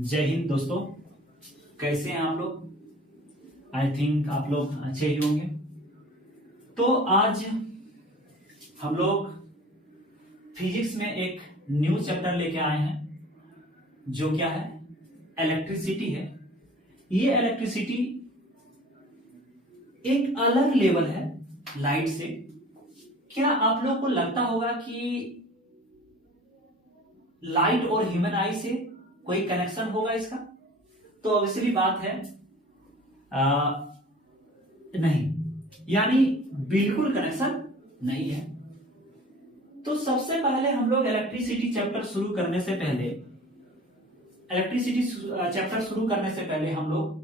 जय हिंद दोस्तों, कैसे हैं आप लोग। आई थिंक आप लोग अच्छे ही होंगे। तो आज हम लोग फिजिक्स में एक न्यू चैप्टर लेके आए हैं जो क्या है, इलेक्ट्रिसिटी है। ये इलेक्ट्रिसिटी एक अलग लेवल है लाइट से। क्या आप लोग को लगता होगा कि लाइट और ह्यूमन आई से कोई कनेक्शन होगा इसका? तो ऑब्वियसली बात है नहीं, यानी बिल्कुल कनेक्शन नहीं है। तो सबसे पहले हम लोग इलेक्ट्रिसिटी चैप्टर शुरू करने से पहले हम लोग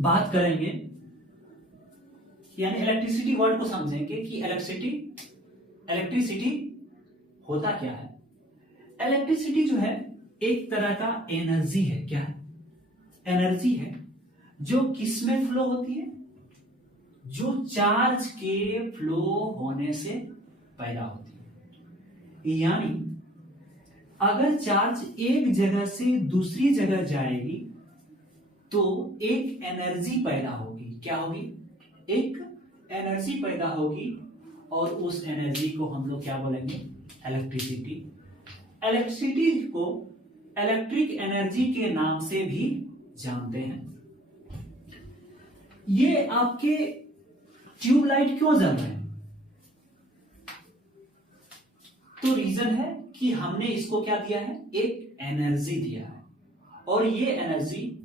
बात करेंगे, यानी इलेक्ट्रिसिटी वर्ड को समझेंगे कि इलेक्ट्रिसिटी होता क्या है। इलेक्ट्रिसिटी जो है एक तरह का एनर्जी है। क्या है? एनर्जी है जो किस में फ्लो होती है? जो चार्ज के फ्लो होने से पैदा होती है। यानी अगर चार्ज एक जगह से दूसरी जगह जाएगी तो एक एनर्जी पैदा होगी। क्या होगी? एक एनर्जी पैदा होगी और उस एनर्जी को हम लोग क्या बोलेंगे? इलेक्ट्रिसिटी। इलेक्ट्रिसिटी को इलेक्ट्रिक एनर्जी के नाम से भी जानते हैं। ये आपके ट्यूबलाइट क्यों जल रहे हैं? तो रीजन है कि हमने इसको क्या दिया है? एक एनर्जी दिया है और ये एनर्जी,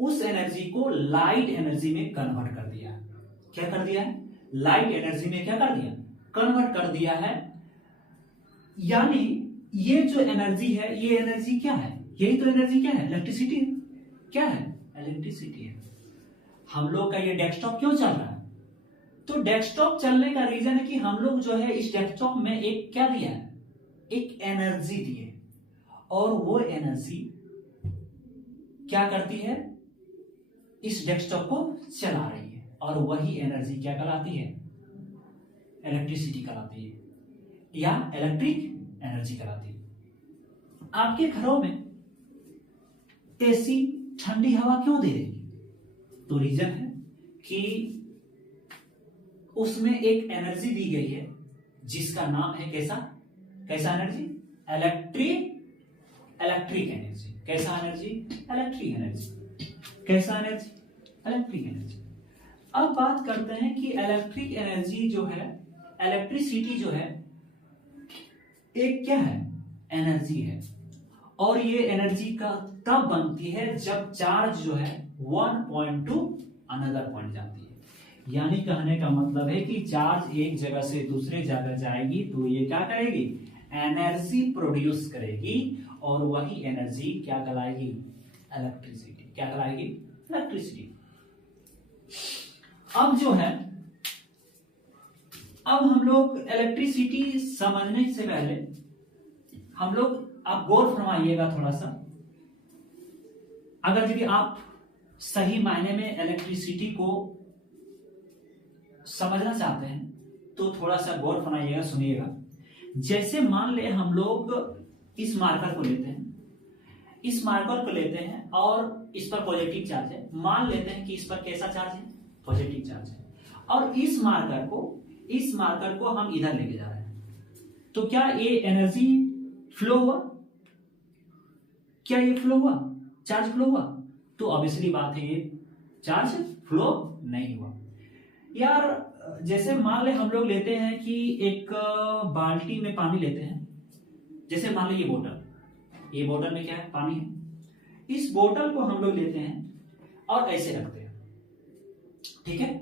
उस एनर्जी को लाइट एनर्जी में कन्वर्ट कर दिया है। क्या कर दिया है? लाइट एनर्जी में क्या कर दिया? कन्वर्ट कर दिया है। यानी ये जो एनर्जी है, ये एनर्जी क्या है? यही तो एनर्जी क्या है? इलेक्ट्रिसिटी है। क्या है? इलेक्ट्रिसिटी है। हम लोग का ये डेस्कटॉप क्यों चल रहा है? तो डेस्कटॉप चलने का रीजन है कि हम लोग जो है इस डेस्कटॉप में एक क्या दिया है? एक एनर्जी दिए और वो एनर्जी क्या करती है? इस डेस्कटॉप को चला रही है और वही एनर्जी क्या कहलाती है? इलेक्ट्रिसिटी कहलाती है या इलेक्ट्रिक एनर्जी कहलाती है। आपके घरों में एसी ठंडी हवा क्यों दे रही? तो रीजन है कि उसमें एक एनर्जी दी गई है जिसका नाम है कैसा एनर्जी? Electric energy. कैसा एनर्जी? Electric energy. कैसा एनर्जी? Electric energy. अब बात करते हैं कि इलेक्ट्रिक एनर्जी जो है, इलेक्ट्रिसिटी जो है एक क्या है? एनर्जी है। और ये एनर्जी का कब बनती है? जब चार्ज जो है one point two another point जाती है। यानी कहने का मतलब है कि चार्ज एक जगह से दूसरे जगह जाएगी तो ये क्या करेगी? एनर्जी प्रोड्यूस करेगी और वही एनर्जी क्या कहलाएगी? इलेक्ट्रिसिटी। क्या कहलाएगी? इलेक्ट्रिसिटी। अब जो है, अब हम लोग इलेक्ट्रिसिटी समझने से पहले हम लोग, आप गौर फरमाइएगा थोड़ा सा। अगर यदि आप सही मायने में इलेक्ट्रिसिटी को समझना चाहते हैं तो थोड़ा सा गौर फरमाइएगा, सुनिएगा। जैसे मान ले हम लोग इस मार्कर को लेते हैं, और इस पर पॉजिटिव चार्ज है। मान लेते हैं कि इस पर कैसा चार्ज है? पॉजिटिव चार्ज है। और इस मार्कर को हम इधर लेके जा रहे हैं। तो क्या ये एनर्जी फ्लो हुआ? क्या ये फ्लो हुआ? चार्ज फ्लो हुआ? तो ऑब्वियसली बात है ये चार्ज फ्लो नहीं हुआ। यार जैसे मान ले हम लोग लेते हैं कि एक बाल्टी में पानी लेते हैं। जैसे मान ले ये बोतल में क्या है? पानी है। इस बोतल को हम लोग लेते हैं और ऐसे रखते हैं, ठीक है।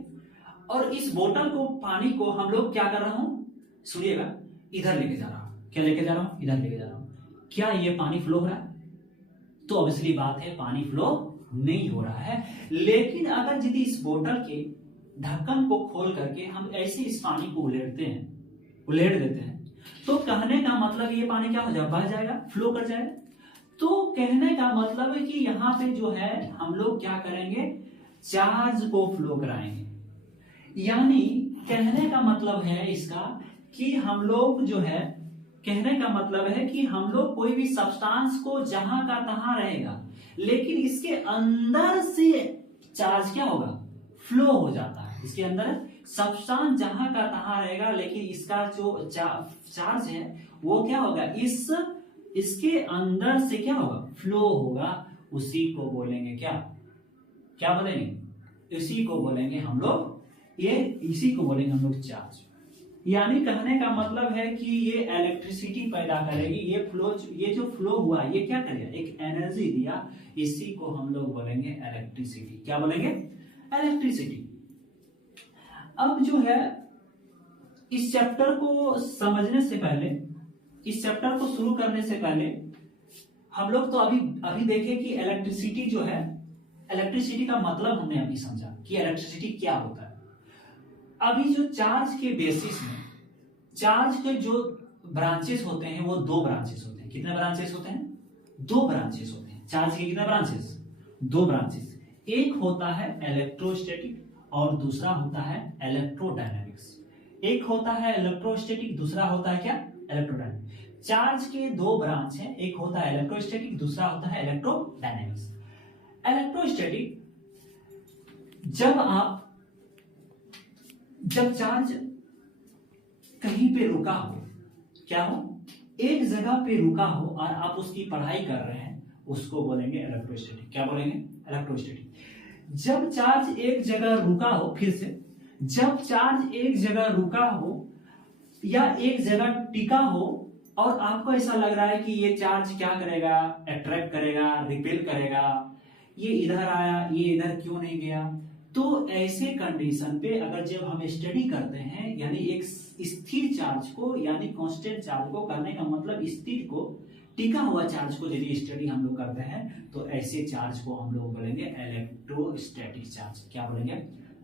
और इस बोतल को, पानी को हम लोग क्या कर रहा हूं? सुनिएगा, इधर लेके जा रहा हूं। क्या लेके जा रहा हूं? इधर लेके जा रहा हूं। क्या ये पानी फ्लो हो रहा है? तो ऑब्वियसली बात है पानी फ्लो नहीं हो रहा है। लेकिन अगर यदि इस बोतल के ढक्कन को खोल करके हम ऐसे इस पानी को उलेट देते हैं, तो कहने का मतलब ये पानी क्या हो जाएगा? बह जाएगा, फ्लो कर जाएगा। तो कहने का मतलब है कि यहां पे जो है हम लोग क्या करेंगे? चार्ज को फ्लो कराएंगे। यानी कहने का मतलब है इसका कि हम लोग जो है कहने का मतलब है कि हम लोग कोई भी सब्सटेंस को जहां का तहां रहेगा, लेकिन इसके अंदर से चार्ज क्या होगा, फ्लो हो जाता है। इसके अंदर सब्सटेंस जहां का तहां रहेगा, लेकिन इसका जो चार्ज है वो क्या होगा, इसके अंदर से क्या होगा, फ्लो होगा। उसी को बोलेंगे क्या, क्या बोलेंगे, इसी को बोलेंगे हम लोग, इसी को बोलेंगे हम लोग चार्ज। यानी कहने का मतलब है कि ये इलेक्ट्रिसिटी पैदा करेगी, ये जो फ्लो हुआ ये क्या करेगा, एक एनर्जी दिया, इसी को हम लोग बोलेंगे इलेक्ट्रिसिटी। क्या बोलेंगे, इलेक्ट्रिसिटी। अब जो है इस चैप्टर को समझने से पहले, इस चैप्टर को शुरू करने से पहले हम लोग तो अभी देखे कि इलेक्ट्रिसिटी जो है, इलेक्ट्रिसिटी का मतलब हमने अभी समझा कि इलेक्ट्रिसिटी क्या होता है। अभी जो चार्ज के बेसिस में, चार्ज के जो ब्रांचेस होते हैं वो दो ब्रांचेस होते हैं। कितने ब्रांचेस होते हैं, दो ब्रांचेस होते हैं। चार्ज के कितने ब्रांचेस, दो ब्रांचेस। एक होता है इलेक्ट्रोस्टैटिक और दूसरा होता है इलेक्ट्रोडायनेमिक्स। एक होता है इलेक्ट्रोस्टैटिक, दूसरा होता है क्या, इलेक्ट्रोडायनेमिक्स। चार्ज के दो ब्रांच हैं, एक होता है इलेक्ट्रोस्टैटिक, दूसरा होता है इलेक्ट्रोडायनेमिक्स। इलेक्ट्रोस्टैटिक, जब चार्ज कहीं पे रुका हो, क्या हो, एक जगह पे रुका हो और आप उसकी पढ़ाई कर रहे हैं, उसको बोलेंगे इलेक्ट्रोस्टैटिक। क्या बोलेंगे, इलेक्ट्रोस्टैटिक। जब चार्ज एक जगह रुका हो, फिर से, जब चार्ज एक जगह रुका हो या एक जगह टिका हो और आपको ऐसा लग रहा है कि ये चार्ज क्या करेगा, अट्रैक्ट करेगा, रिपेल करेगा, ये इधर आया, ये इधर क्यों नहीं गया, तो ऐसे कंडीशन पे अगर जब हम स्टडी करते हैं, यानी एक स्थिर चार्ज को, यानी कांस्टेंट चार्ज को, करने का मतलब स्थिर को, टिका हुआ चार्ज को यदि स्टडी हम लोग करते हैं, तो ऐसे चार्ज को हम लोग बोलेंगे इलेक्ट्रोस्टैटिक चार्ज। क्या बोलेंगे,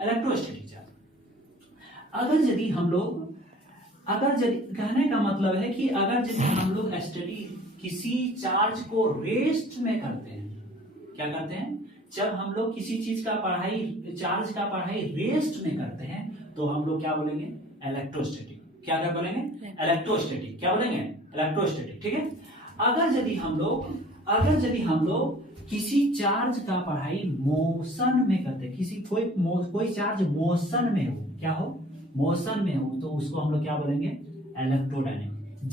इलेक्ट्रोस्टैटिक चार्ज। अगर यदि कहने का मतलब है कि अगर यदि हम लोग स्टडी किसी चार्ज को रेस्ट में करते हैं, क्या करते हैं, जब हम लोग किसी चीज का पढ़ाई, चार्ज का पढ़ाई रेस्ट में करते हैं, तो हम लोग क्या बोलेंगे, इलेक्ट्रोस्टैटिक। क्या बोलेंगे, इलेक्ट्रोस्टैटिक। क्या बोलेंगे, इलेक्ट्रोस्टैटिक। ठीक है। अगर यदि हम लोग किसी चार्ज का पढ़ाई मोशन में करते हैं, कोई चार्ज मोशन में हो, क्या हो, मोशन में हो, तो उसको हम लोग क्या बोलेंगे, इलेक्ट्रोडायनेमिक।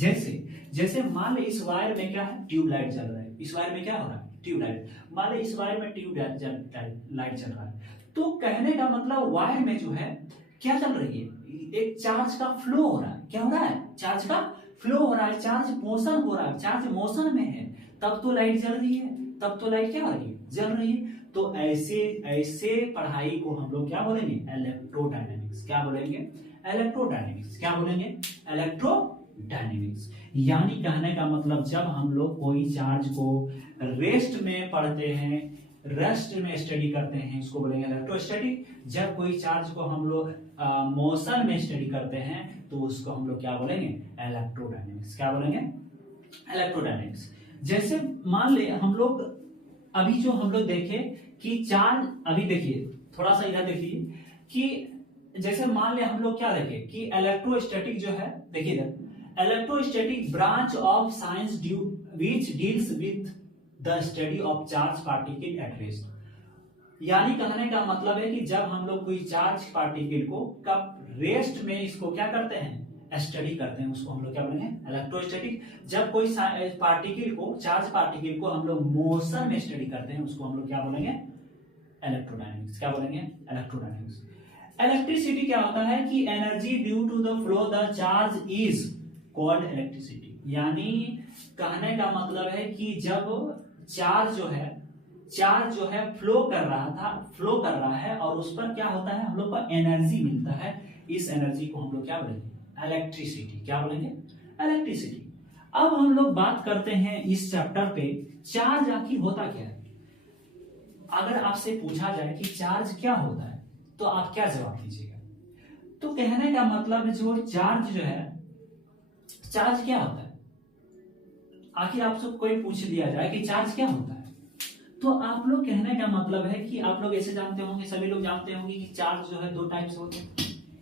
जैसे मान ले इस वायर में क्या है, ट्यूबलाइट चल रहा है। इस वायर में क्या हो रहा है, ट्यूबलाइट। मान ले इस वायर में ट्यूबलाइट चल रहा है, तो कहने का मतलब वायर में जो है क्या चल रही है, एक चार्ज का फ्लो हो रहा है। क्या हो रहा है, चार्ज का फ्लो हो रहा है, चार्ज मोशन हो रहा है। चार्ज मोशन में है तब तो लाइट जल रही है, तब तो लाइट क्या हो रही है, जल रही है। तो ऐसे पढ़ाई को हम लोग क्या बोलेंगे, इलेक्ट्रोडायनेमिक्स। क्या बोलेंगे, इलेक्ट्रोडायनेमिक्स। क्या बोलेंगे, इलेक्ट्रोडायनेमिक्स। यानी कहने का मतलब जब हम लोग कोई चार्ज को रेस्ट में पढ़ते हैं, रेस्ट में स्टडी करते हैं, उसको बोलेंगे इलेक्ट्रोस्टैटिक। जब कोई चार्ज को हम लोग मोशन में स्टडी करते हैं, तो उसको हम लोग क्या बोलेंगे, इलेक्ट्रोडायनेमिक्स। क्या बोलेंगे, इलेक्ट्रोडायनेमिक्स। जैसे मान ले हम लोग अभी जो हम लोग देखे कि चार्ज, अभी देखिए थोड़ा सा इधर देखिए कि जैसे मान ले हम लोग क्या देखे कि इलेक्ट्रोस्टैटिक जो है, देखिए इधर, electrostatic branch of science which deals with the study of charge particle at rest। यानी कहने का मतलब है कि जब हम लोग कोई चार्ज पार्टिकल को कब रेस्ट में इसको क्या करते हैं, स्टडी करते हैं, उसको हम लोग क्या बोलेंगे, इलेक्ट्रोस्टैटिक। जब कोई पार्टिकल को, चार्ज पार्टिकल को हम लोग मोशन में स्टडी करते हैं, उसको हम लोग क्या बोलेंगे, इलेक्ट्रोडायनेमिक्स। क्या बोलेंगे, इलेक्ट्रोडायनेमिक्स। इलेक्ट्रिसिटी क्या होता है कि energy due to the flow the charge is called electricity. यानी कहने का मतलब है कि जब चार्ज जो है फ्लो कर रहा है और उस पर क्या होता है, हम लोग को एनर्जी मिलता है, इस एनर्जी को हम लोग क्या बोलेंगे, इलेक्ट्रिसिटी। क्या बोलेंगे, इलेक्ट्रिसिटी। अब हम लोग बात करते हैं इस चैप्टर पे, चार्ज आखिर होता क्या है। अगर आपसे पूछा जाए कि चार्ज क्या होता है, तो आप क्या जवाब दीजिएगा। तो कहने का मतलब जो चार्ज जो है, चार्ज क्या होता है। आखिर आपसे कोई पूछ दिया जाए कि चार्ज क्या होता है, तो आप लोग कहने का मतलब है कि आप लोग ऐसे जानते होंगे, सभी लोग जानते होंगे कि चार्ज जो है दो टाइप्स होते हैं।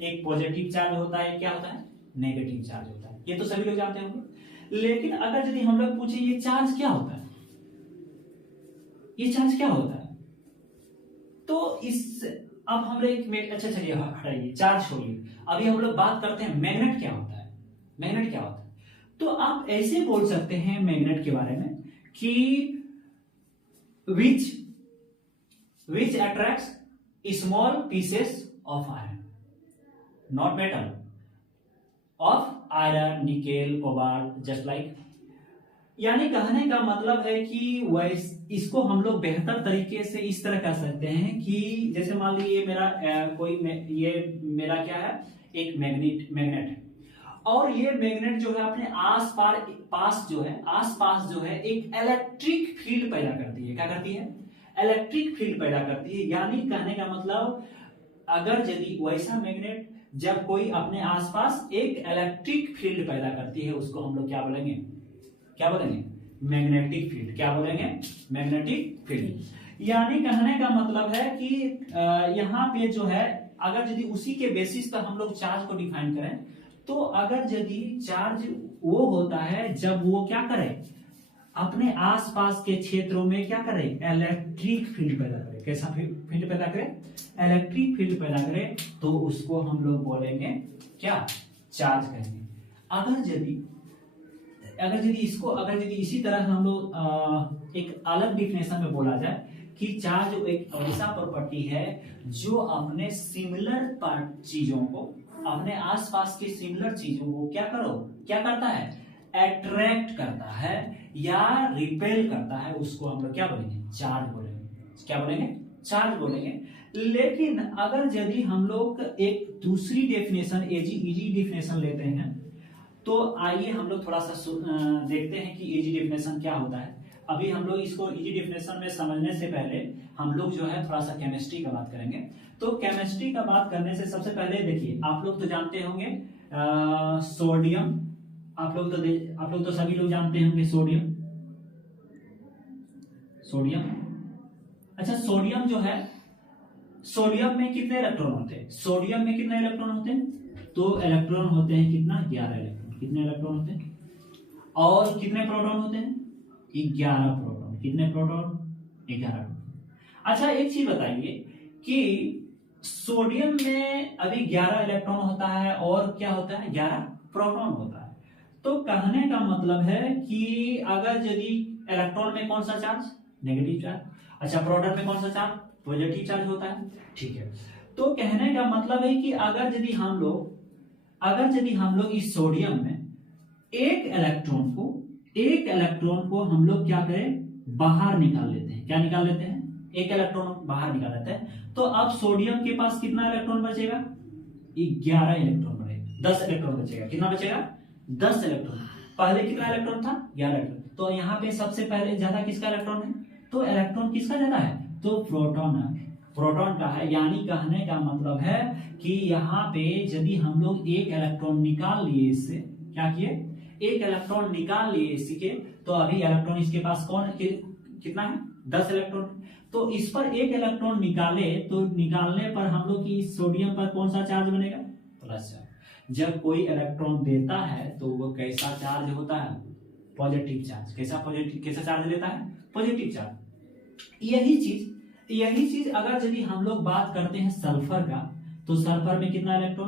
एक पॉजिटिव चार्ज होता है, क्या होता है, नेगेटिव चार्ज होता है। ये तो सभी लोग जानते होंगे। लेकिन अगर यदि हम लोग पूछे ये चार्ज क्या होता है, ये चार्ज क्या होता है, तो इस अब हम लोग अच्छा चलिए हटाइए, चार्ज छोड़िए, अभी हम लोग बात करते हैं मैग्नेट क्या होता है। मैग्नेट क्या होता है, तो आप ऐसे बोल सकते हैं मैग्नेट के बारे में कि which attracts small pieces of iron, not metal, of iron, nickel, cobalt, just like। यानी कहने का मतलब है कि इसको हम लोग बेहतर तरीके से इस तरह कह सकते हैं कि जैसे मान लीजिए मेरा ये मेरा क्या है, एक मैग्नेट है, और ये मैग्नेट जो है अपने आसपास जो है एक इलेक्ट्रिक फील्ड पैदा करती है। क्या करती है, इलेक्ट्रिक फील्ड पैदा करती है। यानी कहने का मतलब अगर यदि वैसा मैग्नेट जब कोई अपने आसपास एक इलेक्ट्रिक फील्ड पैदा करती है, उसको हम लोग क्या बोलेंगे, मैग्नेटिक फील्ड। क्या बोलेंगे, मैग्नेटिक फील्ड। यानी कहने का मतलब है कि यहाँ पे जो है अगर यदि उसी के बेसिस पर हम लोग चार्ज को डिफाइन करें, तो अगर यदि चार्ज वो होता है जब वो क्या करे, अपने आसपास के क्षेत्रों में क्या करे, इलेक्ट्रिक फील्ड पैदा करे। कैसा फील्ड पैदा करे, इलेक्ट्रिक फील्ड पैदा करे, तो उसको हम लोग बोलेंगे क्या, चार्ज कहेंगे। अगर यदि इसी तरह हम लोग एक अलग डिफिनेशन में बोला जाए कि चार्ज एक ऐसा प्रॉपर्टी है जो अपने सिमिलर चीजों को, अपने आसपास की सिमिलर चीजों को क्या करता है, अट्रैक्ट करता है या रिपेल करता है, उसको हम लोग क्या बोलेंगे, चार्ज बोलेंगे। क्या बोलेंगे, चार्ज बोलेंगे। लेकिन अगर यदि हम लोग एक दूसरी डेफिनेशन, इजी डेफिनेशन लेते हैं, तो आइए हम लोग थोड़ा सा देखते हैं कि इजी डेफिनेशन क्या होता है। अभी हम लोग इसको इजी डेफिनेशन में समझने से पहले हम लोग जो है थोड़ा सा केमिस्ट्री का बात करेंगे। तो केमिस्ट्री का बात करने से सबसे पहले देखिए, आप लोग तो जानते होंगे सोडियम, आप लोग तो सभी लोग जानते होंगे सोडियम। अच्छा, सोडियम जो है, सोडियम में कितने इलेक्ट्रॉन होते हैं, सोडियम में कितने इलेक्ट्रॉन होते हैं, तो इलेक्ट्रॉन होते हैं कितना, 11 इलेक्ट्रॉन। कितने इलेक्ट्रॉन होते हैं, और कितने प्रोटॉन होते हैं, 11 प्रोटॉन। कितने प्रोटॉन, 11 प्रोटॉन। अच्छा, एक चीज बताइए कि सोडियम में अभी 11 इलेक्ट्रॉन होता है और क्या होता है, 11 प्रोटॉन होता है। तो कहने का मतलब है कि अगर यदि इलेक्ट्रॉन में कौन सा चार्ज, नेगेटिव चार्ज। अच्छा, प्रोटॉन में कौन सा चार्ज, पॉजिटिव चार्ज होता है। ठीक है, तो कहने का मतलब है कि अगर यदि हम लोग इस सोडियम में एक इलेक्ट्रॉन को हम लोग क्या करें, बाहर निकाल लेते हैं। क्या निकाल लेते हैं, एक इलेक्ट्रॉन बाहर निकाल लेते हैं। तो अब सोडियम के पास कितना इलेक्ट्रॉन बचेगा, 11 इलेक्ट्रॉन बचेगा, 10 इलेक्ट्रॉन बचेगा। कितना बचेगा, 10 इलेक्ट्रॉन। पहले कितना इलेक्ट्रॉन था, 11 इलेक्ट्रॉन। तो यहाँ पे सबसे पहले ज्यादा किसका इलेक्ट्रॉन है, तो इलेक्ट्रॉन किसका ज्यादा है, तो प्रोटॉन का है। यानी कहने का मतलब है कि यहाँ पे यदि हम लोग एक इलेक्ट्रॉन निकाल लिए इससे, क्या किए, एक इलेक्ट्रॉन निकाल लिए इसके, तो अभी इलेक्ट्रॉन इसके पास कितना है, 10 इलेक्ट्रॉन। तो इस पर एक इलेक्ट्रॉन निकाले, तो निकालने पर हम लोग की सोडियम पर कौन सा चार्ज बनेगा, प्लस चार्ज। जब कोई इलेक्ट्रॉन देता है तो वो कैसा चार्ज होता है, पॉजिटिव चार्ज। कैसा चार्ज लेता है, पॉजिटिव चार्ज। यही चीज अगर यदि हम लोग बात करते हैं सल्फर का, तो सल्फर में कितना इलेक्ट्रॉन,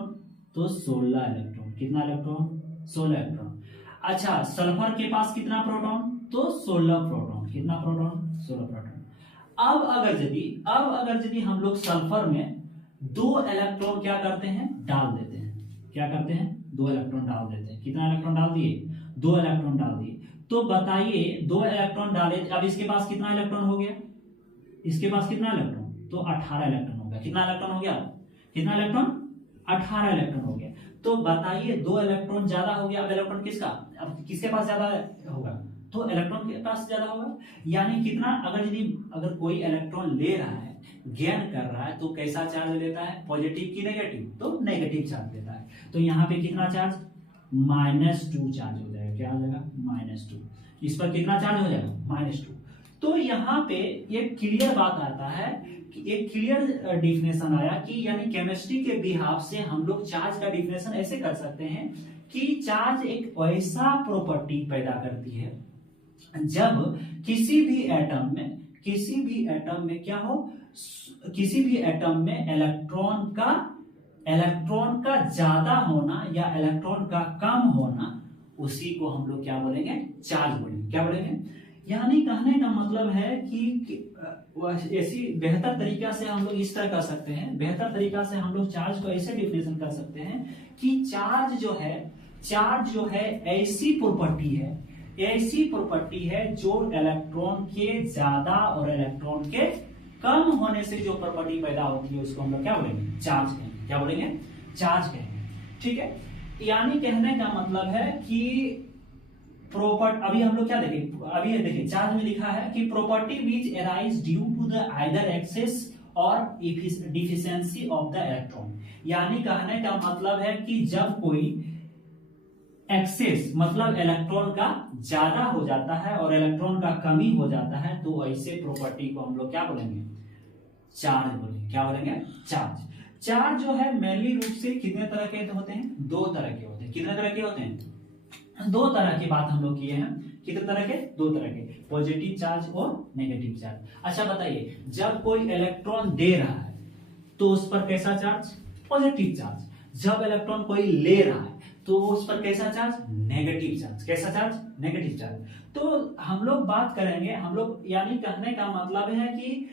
तो 16 इलेक्ट्रॉन। कितना इलेक्ट्रॉन, 16 इलेक्ट्रॉन। अच्छा, सल्फर के पास कितना प्रोटॉन, तो 16 प्रोटॉन। कितना प्रोटॉन, 16 प्रोटॉन। अब अगर यदि हम लोग सल्फर में 2 इलेक्ट्रॉन क्या करते हैं, डाल देते हैं। क्या करते हैं, 2 इलेक्ट्रॉन डाल देते हैं। कितना इलेक्ट्रॉन डाल दिए, 2 इलेक्ट्रॉन डाल दिए। तो बताइए 2 इलेक्ट्रॉन डाले, अब इसके पास कितना इलेक्ट्रॉन हो गया, इसके पास कितना इलेक्ट्रॉन, तो 18 इलेक्ट्रॉन हो गया। कितना इलेक्ट्रॉन हो गया, कितना इलेक्ट्रॉन, 18 इलेक्ट्रॉन हो गया। तो बताइए 2 इलेक्ट्रॉन ज्यादा हो गया। अब इलेक्ट्रॉन किसका, अब किसके पास ज्यादा होगा, तो इलेक्ट्रॉन के पास ज्यादा होगा। यानी कितना, अगर कोई इलेक्ट्रॉन ले रहा है, गेन कर रहा है, तो कैसा चार्ज लेता है, पॉजिटिव की नेगेटिव, तो नेगेटिव चार्ज लेता है। तो यहाँ पे कितना चार्ज, -2 चार्ज हो जाएगा। क्या हो जाएगा, -2। इस पर कितना चार्ज हो जाएगा, -2। तो यहाँ पे एक क्लियर बात आता है कि एक क्लियर डिफिनेशन आया कि यानी केमिस्ट्री के बिहाफ से हम लोग चार्ज का डिफिनेशन ऐसे कर सकते हैं कि चार्ज एक ऐसा प्रॉपर्टी पैदा करती है जब किसी भी एटम में क्या हो, किसी भी एटम में इलेक्ट्रॉन का ज्यादा होना या इलेक्ट्रॉन का कम होना, उसी को हम लोग क्या बोलेंगे, चार्ज बोलेंगे। क्या बोलेंगे, यानी कहने का मतलब है कि ऐसी बेहतर तरीका से हम लोग इस तरह कर सकते हैं, बेहतर तरीका से हम लोग चार्ज को ऐसे डिफिनेशन कर सकते हैं कि चार्ज जो है ऐसी प्रॉपर्टी है जो इलेक्ट्रॉन के ज्यादा और इलेक्ट्रॉन के कम होने से जो प्रॉपर्टी पैदा होती है उसको हम लोग क्या बोलेंगे, चार्ज कहेंगे। क्या बोलेंगे, चार्ज कहेंगे। ठीक है, यानी कहने का मतलब है कि अभी हम लोग क्या देखें, अभी ये देखिए चार्ज में लिखा है कि property which arise due to the either excess और डिफिशियंसी ऑफ द इलेक्ट्रॉन। यानी कहने का मतलब है कि जब कोई एक्सेस मतलब इलेक्ट्रॉन का ज्यादा हो जाता है और इलेक्ट्रॉन का कमी हो जाता है, तो ऐसे प्रॉपर्टी को हम लोग क्या बोलेंगे, चार्ज बोलेंगे। क्या बोलेंगे, चार्ज जो है मेनली रूप से कितने तरह के होते हैं, दो तरह के होते हैं। कितने तरह के होते हैं, दो तरह की बात हम लोग किए हैं। कितने तरह के, दो तरह के, पॉजिटिव चार्ज और नेगेटिव चार्ज। अच्छा बताइए, जब कोई इलेक्ट्रॉन दे रहा है तो उस पर कैसा चार्ज, पॉजिटिव चार्ज। जब इलेक्ट्रॉन कोई ले रहा है तो उस पर कैसा चार्ज, नेगेटिव चार्ज। कैसा चार्ज, नेगेटिव चार्ज। तो हम लोग बात करेंगे, हम लोग यानी कहने का मतलब है कि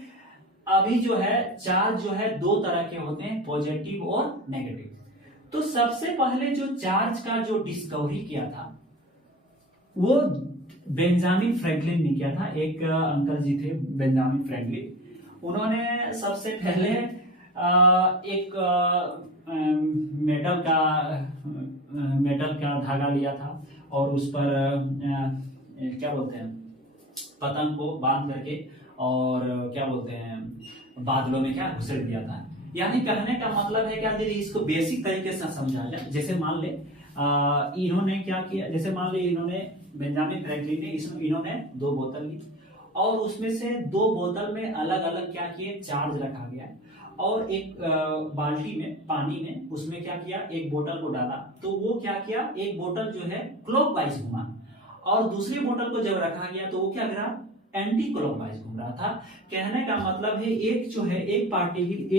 अभी जो है चार्ज जो है दो तरह के होते हैं, पॉजिटिव और नेगेटिव। तो सबसे पहले जो चार्ज का जो डिस्कवरी किया था वो बेंजामिन फ्रैंकलिन ने किया था। एक अंकल जी थे बेंजामिन फ्रैंकलिन, उन्होंने सबसे पहले एक मेटल का धागा लिया था और उस पर क्या बोलते हैं, पतंग को बांध करके और क्या बोलते हैं बादलों में क्या घुसेड़ दिया था। यानी कहने का मतलब है क्या, इसको बेसिक तरीके से समझा जाए। जैसे मान ले इन्होंने क्या किया, जैसे मान ले इन्होंने बेंजामिन फ्रैंकलिन ने इन्होंने दो बोतल ली और उसमें से दो बोतल में अलग अलग क्या किए, चार्ज रखा गया और एक बाल्टी में पानी में उसमें क्या किया, एक बोतल को डाला। तो वो क्या किया, एक बोतल जो है क्लॉकवाइज घुमा और दूसरी बोतल को जब रखा गया तो वो क्या करा, एंटी क्लॉकवाइज घूम रहा था। कहने का मतलब है एक जो है एक पार्टिकल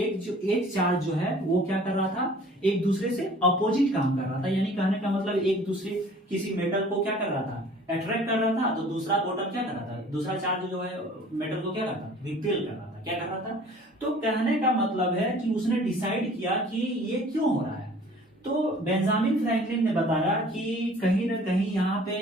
एक चार्ज जो है वो क्या कर रहा था, एक दूसरे से अपोजिट काम कर रहा था। यानी कहने का मतलब एक दूसरे किसी मेटल को क्या कर रहा था, अट्रैक्ट कर रहा था, तो दूसरा बोतल क्या कर रहा था, दूसरा चार्ज जो है मेटल को क्या करता था, रिपेल कर रहा था। क्या कर रहा था, तो कहने का मतलब है कि उसने डिसाइड किया कि ये क्यों हो रहा है। तो बेंजामिन फ्रैंकलिन ने बताया कि कहीं ना कहीं यहाँ पे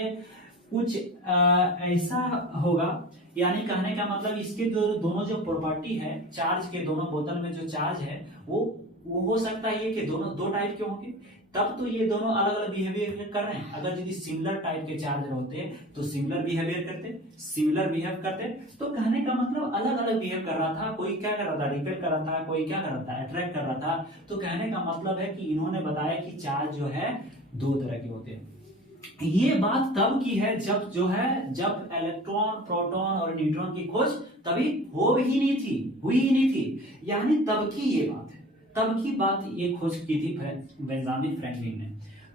कुछ ऐसा होगा, यानी कहने का मतलब इसके दोनों जो प्रॉपर्टी है चार्ज के, दोनों बोतल में जो चार्ज है वो हो सकता है कि दोनों दो टाइप के होंगे, तब तो ये दोनों अलग अलग बिहेवियर कर रहे हैं। अगर यदि सिमिलर टाइप के चार्ज होते तो सिमिलर बिहेवियर करते, सिमिलर बिहेव करते। तो कहने का मतलब अलग अलग बिहेव कर रहा था, कोई क्या कर रहा था, रिपेल कर रहा था, कोई क्या कर रहा था, अट्रैक्ट कर रहा था। तो कहने का मतलब है कि इन्होंने बताया कि चार्ज जो है दो तरह के होते हैं। ये बात तब की है जब इलेक्ट्रॉन, प्रोटॉन और न्यूट्रॉन की खोज तभी हुई ही नहीं थी। यानी तब की ये बात है, तब की बात ये खोज की थी बेंजामिन फ्रैंकलिन ने।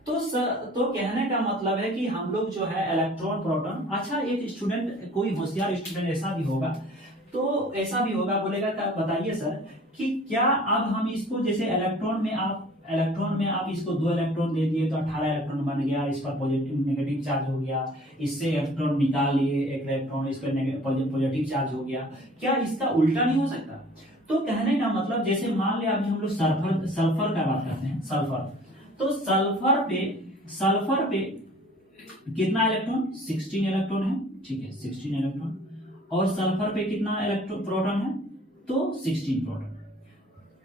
तो कहने का मतलब है कि हम लोग जो है इलेक्ट्रॉन, प्रोटॉन। अच्छा, एक स्टूडेंट, कोई होशियार स्टूडेंट ऐसा भी होगा बोलेगा बताइए सर कि क्या अब हम इसको जैसे इलेक्ट्रॉन में आप इसको दो इलेक्ट्रॉन दे दिए तो 18 इलेक्ट्रॉन बन गया, इस पर पॉजिटिव नेगेटिव चार्ज हो गया, इससे इलेक्ट्रॉन निकाल लिए एक इलेक्ट्रॉन, इस पर पॉजिटिव चार्ज हो गया, क्या इसका उल्टा नहीं हो सकता? तो कहने का मतलब जैसे मान लिया अभी हम लोग सल्फर का बात करते हैं, तो सल्फर पे कितना इलेक्ट्रॉन, 16 इलेक्ट्रॉन है, ठीक है 16 इलेक्ट्रॉन। और सल्फर पे कितना प्रोटॉन है, तो 16 प्रोटॉन।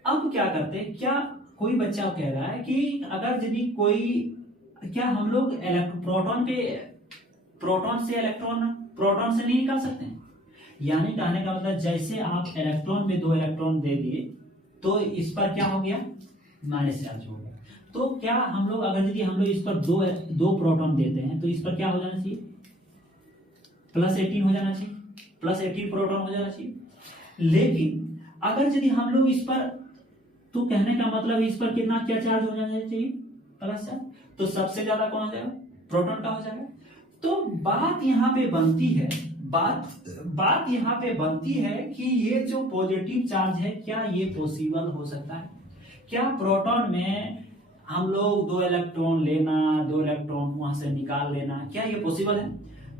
अब क्या करते हैं, क्या कोई बच्चा कह रहा है कि अगर यदि क्या हम लोग प्रोटॉन से नहीं निकाल सकते हैं? यानी कहने का मतलब जैसे आप इलेक्ट्रॉन में दो इलेक्ट्रॉन दे दिए तो इस पर क्या हो गया, माइनस चार्ज हो गया। तो क्या हम लोग यदि हम लोग इस पर दो प्रोटॉन देते हैं तो इस पर क्या हो जाना चाहिए, +18 हो जाना चाहिए, +18 प्रोटॉन हो जाना चाहिए। लेकिन अगर यदि हम लोग इस पर, तो कहने का मतलब इस पर कितना क्या चार्ज हो जाना चाहिए, प्लस चार्ज, तो सबसे ज्यादा कौन हो जाएगा, प्रोटॉन का हो जाएगा। तो बात यहाँ पे बनती है, बात यहाँ पे बनती है कि ये जो पॉजिटिव चार्ज है क्या ये पॉसिबल हो सकता है, क्या प्रोटॉन में हम लोग 2 इलेक्ट्रॉन लेना, 2 इलेक्ट्रॉन वहां से निकाल लेना, क्या ये पॉसिबल है?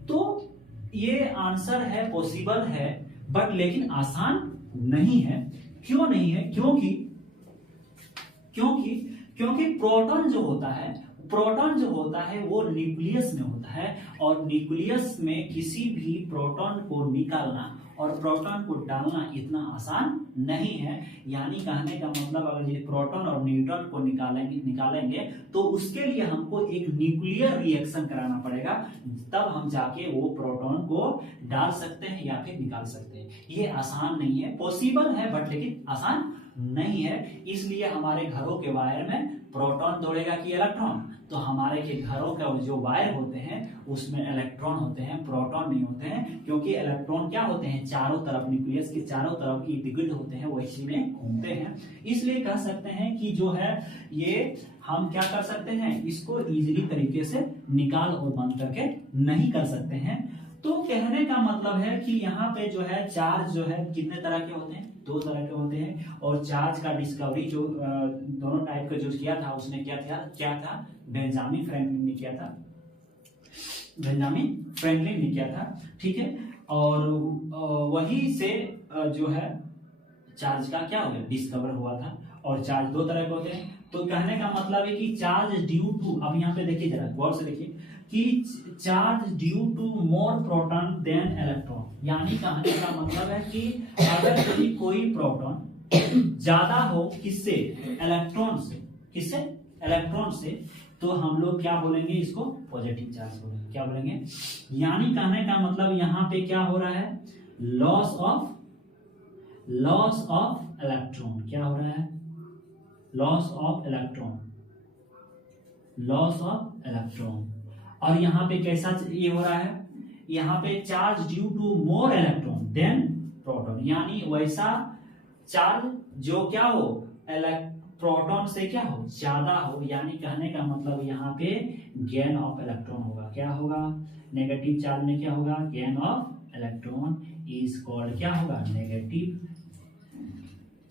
तो ये आंसर है पॉसिबल है, बट लेकिन आसान नहीं है। क्यों नहीं है? क्योंकि प्रोटॉन जो होता है वो न्यूक्लियस में होता है, और न्यूक्लियस में किसी भी प्रोटॉन को निकालना और प्रोटॉन को डालना इतना आसान नहीं है। यानी कहने का मतलब अगर ये प्रोटॉन और न्यूट्रॉन को निकालेंगे तो उसके लिए हमको एक न्यूक्लियर रिएक्शन कराना पड़ेगा, तब हम जाके वो प्रोटॉन को डाल सकते हैं या फिर निकाल सकते हैं। ये आसान नहीं है, पॉसिबल है बट लेकिन आसान नहीं है। इसलिए हमारे घरों के वायर में प्रोटॉन दौड़ेगा कि इलेक्ट्रॉन, तो हमारे के घरों का जो वायर होते हैं उसमें इलेक्ट्रॉन होते हैं, प्रोटॉन नहीं होते हैं। क्योंकि इलेक्ट्रॉन क्या होते हैं, चारों तरफ न्यूक्लियस के चारों तरफ इर्द गिर्द होते हैं, वो इसी में घूमते हैं। इसलिए कह सकते हैं कि जो है ये हम क्या कर सकते हैं, इसको इजीली तरीके से निकाल और बंद करके नहीं कर सकते हैं। तो कहने का मतलब है कि यहाँ पे जो है चार्ज जो है कितने तरह के होते हैं, 2 तरह के होते हैं। और चार्ज का डिस्कवरी जो दोनों टाइप का जो किया था उसने क्या था, बेंजामिन फ्रैंकलिन ने किया था, ठीक है। और वही से जो है चार्ज का क्या हो गया, डिस्कवर हुआ था। और चार्ज 2 तरह के होते हैं। तो कहने का मतलब है कि चार्ज ड्यू टू, अब यहाँ पे देखिए जरा गौर से देखिए कि charge due to more proton than electron, यानी कहने का मतलब है कि अगर यदि कोई प्रोटॉन ज्यादा हो किससे, इलेक्ट्रॉन से, तो हम लोग क्या बोलेंगे, इसको पॉजिटिव चार्ज बोलेंगे। क्या बोलेंगे, यानी कहने का मतलब यहाँ पे क्या हो रहा है, लॉस ऑफ इलेक्ट्रॉन। क्या हो रहा है, लॉस ऑफ इलेक्ट्रॉन। और यहाँ पे कैसा ये हो रहा है, यहाँ पे charge due to more electron than proton, यानी वैसा चार्ज जो क्या हो, प्रोटॉन से क्या हो, ज्यादा हो। यानी कहने का मतलब यहाँ पे गेन ऑफ इलेक्ट्रॉन होगा। क्या होगा, नेगेटिव चार्ज में क्या होगा, gain of electron is called क्या होगा, नेगेटिव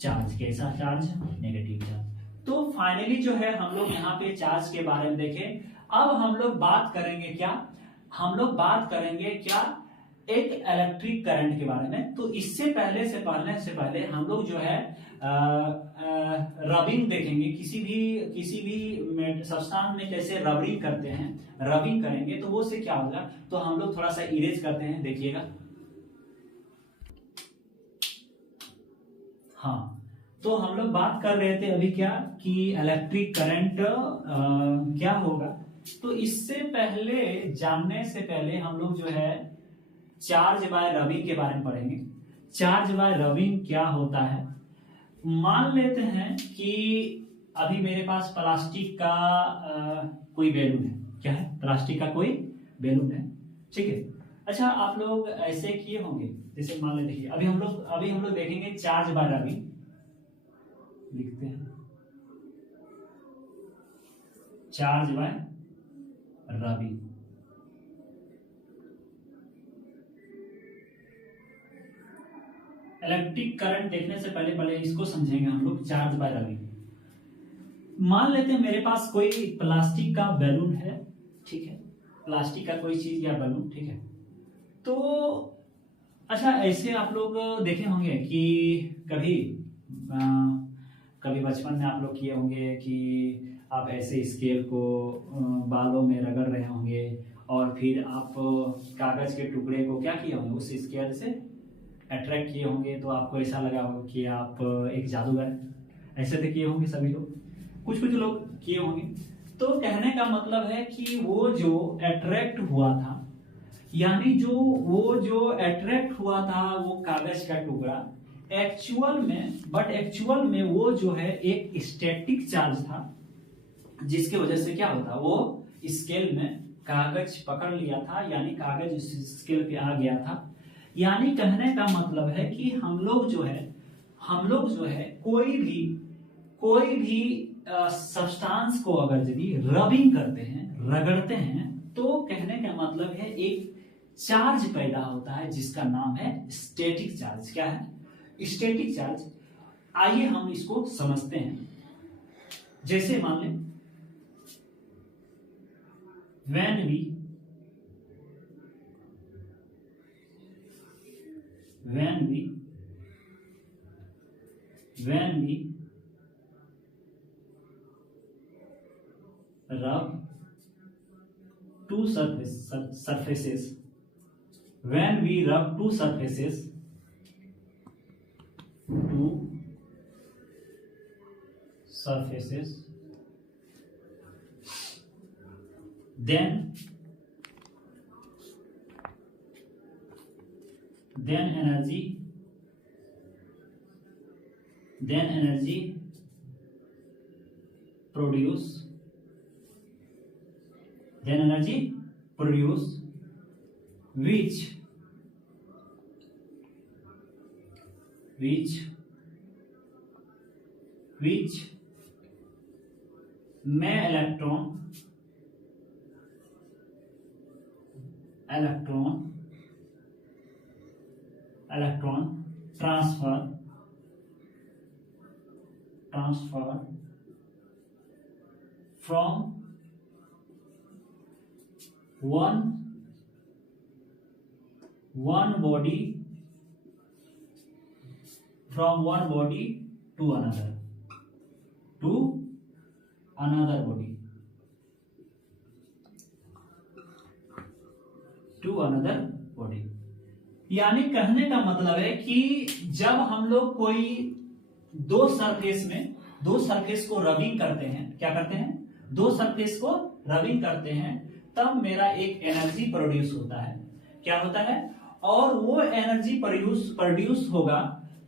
चार्ज। कैसा चार्ज, नेगेटिव चार्ज। तो फाइनली जो है हम लोग यहाँ पे चार्ज के बारे में देखें। अब हम लोग बात करेंगे क्या, एक इलेक्ट्रिक करंट के बारे में। तो इससे पहले हम लोग जो है रबिंग देखेंगे। किसी भी संस्थान में कैसे रबिंग करते हैं, रबिंग करेंगे तो वो से क्या होगा। तो हम लोग थोड़ा सा इरेज करते हैं, देखिएगा। हाँ, तो हम लोग बात कर रहे थे अभी क्या कि इलेक्ट्रिक करंट क्या होगा। तो इससे पहले, जानने से पहले हम लोग जो है चार्ज बाय रबिंग के बारे में पढ़ेंगे। चार्ज बाय रबिंग क्या होता है, मान लेते हैं कि अभी मेरे पास प्लास्टिक का कोई बैलून है। क्या है, प्लास्टिक का कोई बैलून है, ठीक है। अच्छा, आप लोग ऐसे किए होंगे, जैसे मान लेते हैं अभी हम लोग देखेंगे चार्ज बाय रबिंग। लिखते हैं charge by rubbing. Electric current देखने से पहले इसको समझेंगे हम लोग, चार्ज बाय रबिंग। मान लेते हैं मेरे पास कोई प्लास्टिक का बैलून है, ठीक है, प्लास्टिक का कोई चीज या बैलून, ठीक है। तो अच्छा, ऐसे आप लोग देखे होंगे कि कभी बचपन में आप लोग किए होंगे कि आप ऐसे स्केल को बालों में रगड़ रहे होंगे और फिर आप कागज के टुकड़े को क्या किए होंगे, उस स्केल से अट्रैक्ट किए होंगे। तो आपको ऐसा लगा होगा कि आप एक जादूगर, ऐसे तो किए होंगे सभी लोग, कुछ लोग किए होंगे। तो कहने का मतलब है कि वो जो अट्रैक्ट हुआ था, यानी वो जो अट्रैक्ट हुआ था वो कागज का टुकड़ा, एक्चुअल में वो जो है एक स्टैटिक चार्ज था, जिसके वजह से क्या होता, वो स्केल में कागज पकड़ लिया था, यानी कागज उस स्केल पे आ गया था। यानी कहने का मतलब है कि हम लोग जो है कोई भी सब्सटेंस को अगर यदि रबिंग करते हैं, रगड़ते हैं, तो कहने का मतलब है एक चार्ज पैदा होता है जिसका नाम है स्टैटिक चार्ज। क्या है? Static charge. आइए हम इसको समझते हैं। जैसे मान लें when we rub two surfaces, when we rub two surfaces, then energy produce which may electron transfer from one body to another body, यानी कहने का मतलब है कि जब हम लोग कोई दो सरफेस को रबिंग करते हैं, क्या करते हैं? दो सरफेस को रबिंग करते हैं, तब मेरा एक एनर्जी प्रोड्यूस होता है। क्या होता है? और वो एनर्जी प्रोड्यूस होगा,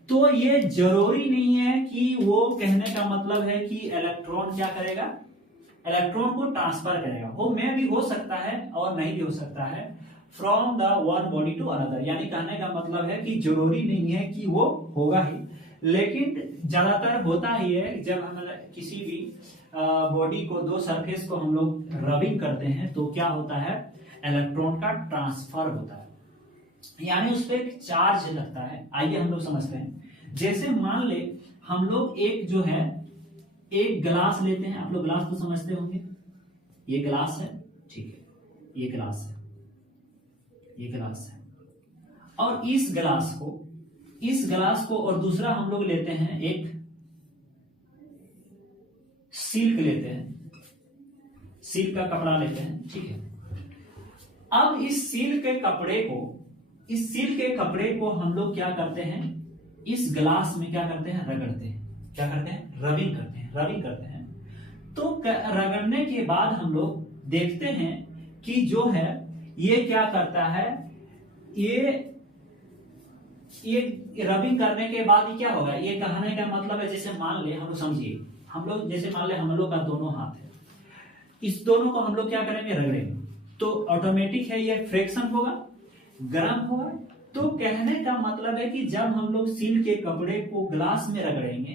तो ये जरूरी नहीं है कि वो, कहने का मतलब है कि इलेक्ट्रॉन क्या करेगा? इलेक्ट्रॉन को ट्रांसफर करेगा। वो में भी हो सकता है और नहीं भी हो सकता है। From the one body to another, यानी कहने का मतलब है कि जरूरी नहीं है कि वो होगा ही, लेकिन ज्यादातर होता ही है। जब हम किसी भी बॉडी को, दो सरफेस को हम लोग रबिंग करते हैं, तो क्या होता है? इलेक्ट्रॉन का ट्रांसफर होता है, यानी उस पर एक चार्ज लगता है। आइए हम लोग समझते हैं। जैसे मान ले हम लोग एक गिलास लेते हैं। आप लोग गिलास तो समझते होंगे, ये गिलास है, ठीक है, ये गिलास है, और इस गिलास को और दूसरा हम लोग लेते हैं, एक सिल्क लेते हैं, सिल्क का कपड़ा लेते हैं, ठीक है। अब इस सिल्क के कपड़े को हम लोग क्या करते हैं? इस गिलास में क्या करते हैं? रगड़ते हैं। क्या करते हैं? रबिंग करते हैं। तो रगड़ने के बाद हम लोग देखते हैं कि जो है ये क्या करता है, ये रबिंग करने के बाद ये क्या होगा? ये कहने का मतलब है, जैसे मान ले हम लोग, समझिए, हम लोग जैसे मान ले हम लोग का दोनों हाथ है, इस दोनों को हम लोग क्या करेंगे? रगड़ेंगे, तो ऑटोमेटिक है ये फ्रिक्शन होगा, गर्म होगा। तो कहने का मतलब है कि जब हम लोग सिल्क के कपड़े को ग्लास में रगड़ेंगे,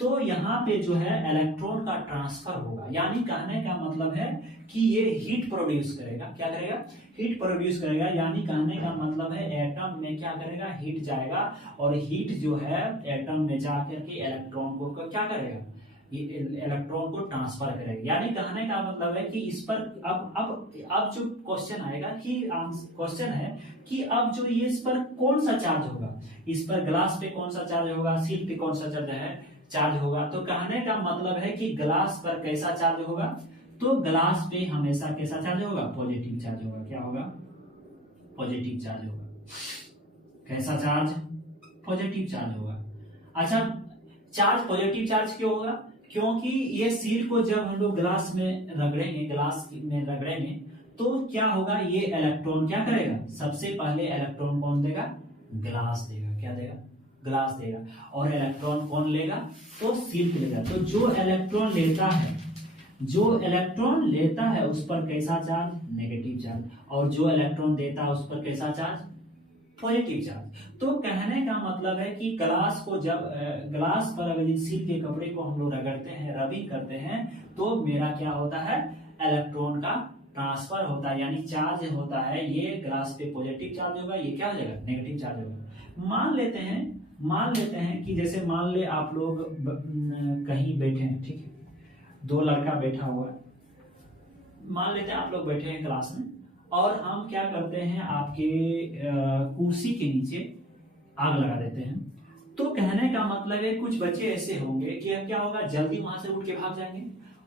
तो यहाँ पे जो है इलेक्ट्रॉन का ट्रांसफर होगा, यानी कहने का मतलब है कि ये हीट प्रोड्यूस करेगा। क्या करेगा? हीट प्रोड्यूस करेगा, यानी कहने का मतलब है एटम में क्या करेगा? हीट जाएगा, और हीट जो है एटम में जाकर के इलेक्ट्रॉन को क्या करेगा? ये इलेक्ट्रॉन को ट्रांसफर करेगा। यानी कहने का मतलब है कि इस पर अब जो क्वेश्चन आएगा कि क्वेश्चन है कि अब जो ये इस पर कौन सा चार्ज होगा? इस पर ग्लास पे कौन सा चार्ज होगा? सिल्क पे कौन सा चार्ज होगा? तो कहने का मतलब है कि ग्लास पर कैसा चार्ज होगा? तो ग्लास पे हमेशा कैसा चार्ज होगा? पॉजिटिव चार्ज होगा। क्या होगा? पॉजिटिव चार्ज होगा। कैसा चार्ज? पॉजिटिव चार्ज होगा। अच्छा, चार्ज पॉजिटिव चार्ज क्यों होगा? क्योंकि ये सिल्क को जब हम लोग ग्लास में रगड़ेंगे, तो क्या होगा? ये इलेक्ट्रॉन क्या करेगा? सबसे पहले इलेक्ट्रॉन कौन देगा? ग्लास देगा। क्या देगा? ग्लास देगा। और इलेक्ट्रॉन कौन लेगा? तो सिल्क लेगा। तो जो इलेक्ट्रॉन लेता है उस पर कैसा चार्ज? Negative charge. और जो इलेक्ट्रॉन देता है उस पर कैसा चार्ज? Positive charge. तो कहने का मतलब है कि ग्लास को जब ग्लास पर अगर इस सील के कपड़े को हम लोग रगड़ते हैं, रबिंग करते हैं, तो मेरा क्या होता है, इलेक्ट्रॉन का ट्रांसफर होता है, यानी चार्ज होता है। ये ग्लास पे पॉजिटिव चार्ज होगा, ये क्या हो जाएगा, नेगेटिव चार्ज होगा। मान लेते हैं कि जैसे मान ले आप लोग कहीं बैठे हैं, ठीक है, दो लड़का बैठा हुआ है, मान लेते हैं आप लोग बैठे हैं क्लास में, और हम क्या करते हैं, आपके कुर्सी के नीचे आग लगा देते हैं। तो कहने का मतलब है कुछ बच्चे ऐसे होंगे कि अब क्या होगा, जल्दी वहां से उठ के भाग जाएंगे,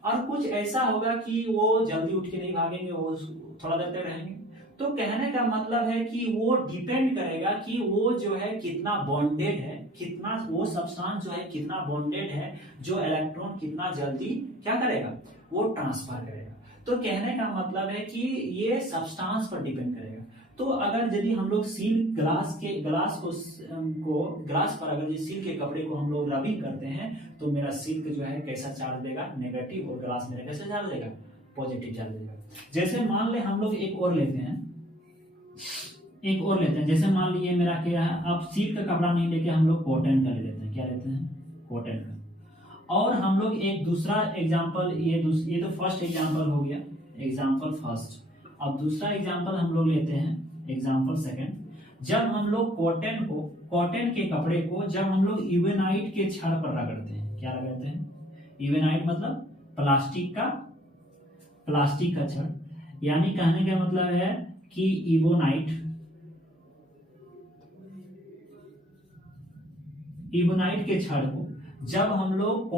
और कुछ ऐसा होगा कि वो जल्दी उठ के नहीं भागेंगे, वो थोड़ा देर तक रहेंगे। तो कहने का मतलब है कि वो डिपेंड करेगा कि वो जो है कितना बॉन्डेड है, कितना वो सब्सटेंस जो है कितना बॉन्डेड है, जो इलेक्ट्रॉन कितना जल्दी क्या करेगा, वो ट्रांसफर करेगा। तो कहने का मतलब है कि ये सब्सटेंस पर डिपेंड करेगा। तो अगर यदि हम लोग सील ग्लास पर अगर सील के कपड़े को हम लोग रबिंग करते हैं, तो मेरा सिल्क जो है कैसा चार्ज देगा, नेगेटिव, और ग्लास मेरा कैसा चार्ज देगा, पॉजिटिव चार्ज देगा। जैसे मान ले हम लोग एक और लेते हैं, जैसे मान लीजिए मेरा क्या है, अब सिल्क का कपड़ा नहीं लेके हम लोग कॉटन का ले लेते हैं, क्या लेते हैं, कॉटन का। और हम लोग एक दूसरा एग्जांपल, ये तो फर्स्ट एग्जांपल हो गया, एग्जांपल फर्स्ट। अब दूसरा एग्जांपल हम लोग लेते हैं, एग्जांपल सेकंड। जब हम लोग कॉटन के कपड़े को जब हम लोग इवेनाइट के छड़ पर रगड़ते हैं, क्या रगड़ते हैं, इवेनाइट मतलब प्लास्टिक का छड़, यानी कहने का मतलब है कि इबोनाइट के छड़ को जब हम लोग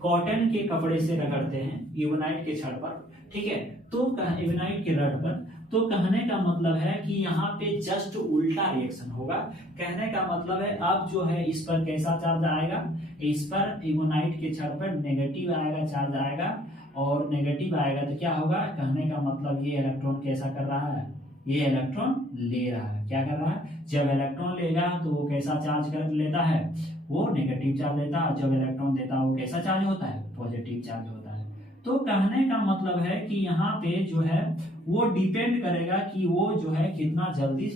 कॉटन के कपड़े से रगड़ते हैं, इबोनाइट के छड़ पर, ठीक है, तो इबोनाइट के रड पर, तो कहने का मतलब है कि यहाँ पे जस्ट उल्टा रिएक्शन होगा। कहने का मतलब है अब जो है इस पर कैसा चार्ज आएगा, इस पर इबोनाइट के छड़ पर नेगेटिव आएगा, चार्ज आएगा, और नेगेटिव आएगा तो क्या होगा, कहने का मतलब ये इलेक्ट्रॉन कैसा कर रहा है, ये इलेक्ट्रॉन ले रहा है, क्या कर रहा है, जब इलेक्ट्रॉन लेगा तो वो कैसा चार्ज कर लेता है, वो नेगेटिव चार्ज लेता है, जब इलेक्ट्रॉन देता है वो कैसा चार्ज होता है, पॉजिटिव चार्ज होता है। तो कहने का मतलब है कि यहाँ पे जो है वो डिपेंड करेगा कि वो जो है कितना जल्दी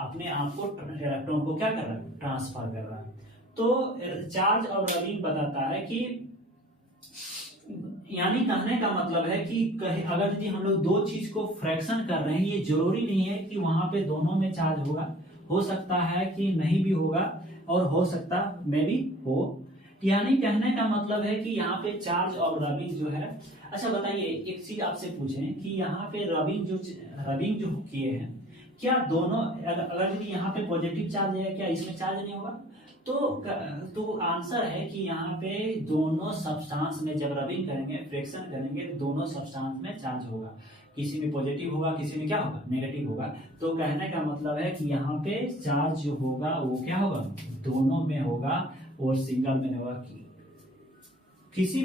अपने आप को, इलेक्ट्रॉन को क्या कर रहा है, ट्रांसफर कर रहा है। तो चार्ज और रबिंग बताता है कि, यानी कहने का मतलब है कि अगर यदि हम लोग दो चीज को फ्रैक्शन कर रहे हैं, ये जरूरी नहीं है कि वहां पे दोनों में चार्ज होगा, हो सकता है कि नहीं भी होगा, और हो सकता में भी हो। यानी कहने का मतलब है कि यहाँ पे चार्ज और रबिंग जो है, अच्छा बताइए एक चीज आपसे पूछें कि यहाँ पे रबिंग जो किए हैं, क्या दोनों, अगर यदि यहाँ पे पॉजिटिव चार्ज है, क्या इसमें चार्ज नहीं होगा? तो आंसर है कि यहाँ पे दोनों सब्सटेंस में जब रबिंग करेंगे, फ्रिक्शन करेंगे, दोनों सब्सटेंस में चार्ज होगा, किसी में पॉजिटिव होगा, किसी में क्या होगा, नेगेटिव होगा। तो कहने का मतलब है कि यहाँ पे चार्ज जो होगा वो क्या होगा, दोनों में होगा, और सिंगल में होगा, किसी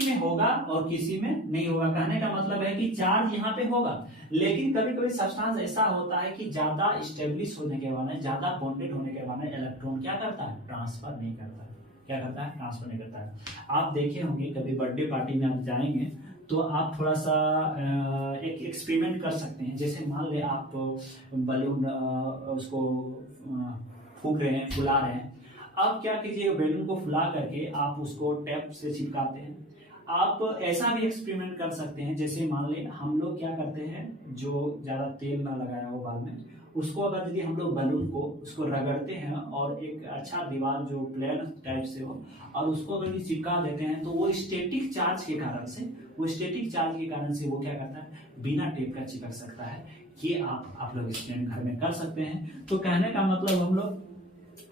में होगा और किसी में नहीं होगा। कहने का मतलब है कि चार्ज यहाँ पे होगा, लेकिन कभी कभी सब्सटेंस ऐसा होता है कि ज्यादा स्टेब्लिश होने के बाद, ज्यादा बॉन्डेड होने के बाद इलेक्ट्रॉन क्या करता है, ट्रांसफर नहीं करता है। क्या करता है, ट्रांसफर नहीं करता है। आप देखे होंगे कभी बर्थडे पार्टी में आप जाएंगे तो आप थोड़ा सा एक एक्सपेरिमेंट कर सकते हैं। जैसे मान ले आप बलून उसको फूक रहे हैं, फुला रहे हैं। आप क्या कीजिए, बैलून को फुला करके आप उसको टेप से चिपकाते हैं। आप ऐसा भी एक्सपेरिमेंट कर सकते हैं, जैसे मान ले हम लोग क्या करते हैं, जो ज्यादा तेल ना लगाया हो बाद में, उसको अगर यदि हम लोग बलून को उसको रगड़ते हैं और एक अच्छा दीवार जो प्लेन टाइप से हो, और उसको अगर चिपका देते हैं, तो वो स्टैटिक चार्ज के कारण से वो क्या करता है, बिना टेप का चिपक सकता है। ये आप लोग एक्सपेरिमेंट घर में कर सकते हैं। तो कहने का मतलब हम लोग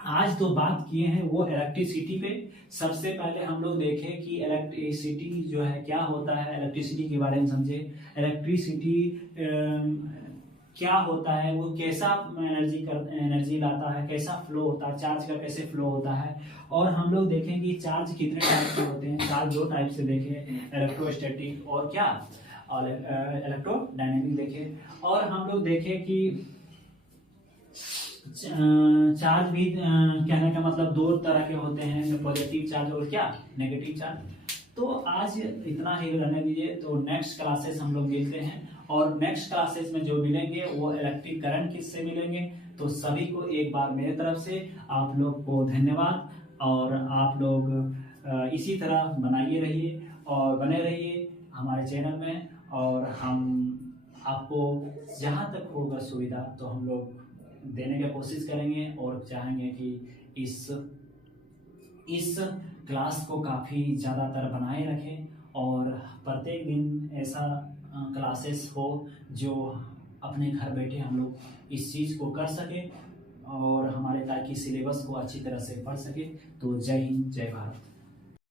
आज तो बात किए हैं वो इलेक्ट्रिसिटी पे। सबसे पहले हम लोग देखें कि इलेक्ट्रिसिटी जो है क्या होता है, इलेक्ट्रिसिटी के बारे में समझे। इलेक्ट्रिसिटी क्या होता है, वो कैसा एनर्जी लाता है, कैसा फ्लो होता है, चार्ज का कैसे फ्लो होता है। और हम लोग देखें कि चार्ज कितने टाइप के होते हैं। चार्ज दो टाइप से देखें, इलेक्ट्रोस्टैटिक और क्या, और इलेक्ट्रोडायनेमिक देखें। और हम लोग देखें कि चार्ज भी कहने का मतलब दो तरह के होते हैं, पॉजिटिव चार्ज और क्या, नेगेटिव चार्ज। तो आज इतना ही रहने दीजिए, तो नेक्स्ट क्लासेस हम लोग मिलते हैं और नेक्स्ट क्लासेस में जो मिलेंगे वो इलेक्ट्रिक करंट किससे मिलेंगे। तो सभी को एक बार मेरे तरफ से आप लोग को धन्यवाद, और आप लोग इसी तरह बनाइए रहिए और बने रहिए हमारे चैनल में, और हम आपको जहाँ तक होगा सुविधा तो हम लोग देने की कोशिश करेंगे, और चाहेंगे कि इस क्लास को काफ़ी ज़्यादातर बनाए रखें, और प्रत्येक दिन ऐसा क्लासेस हो जो अपने घर बैठे हम लोग इस चीज़ को कर सकें, और हमारे ताकि सिलेबस को अच्छी तरह से पढ़ सके। तो जय हिंद, जय भारत।